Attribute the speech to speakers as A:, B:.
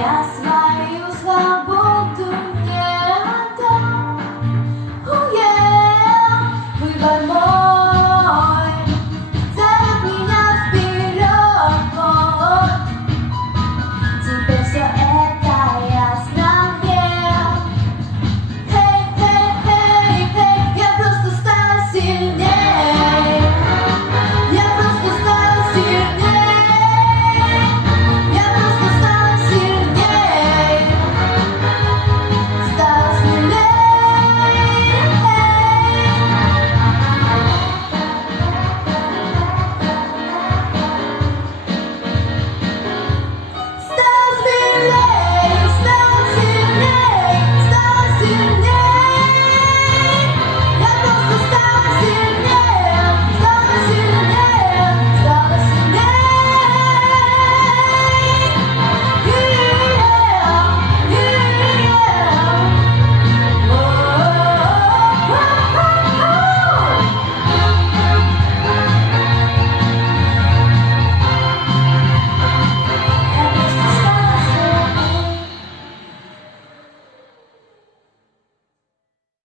A: Я свою свободу.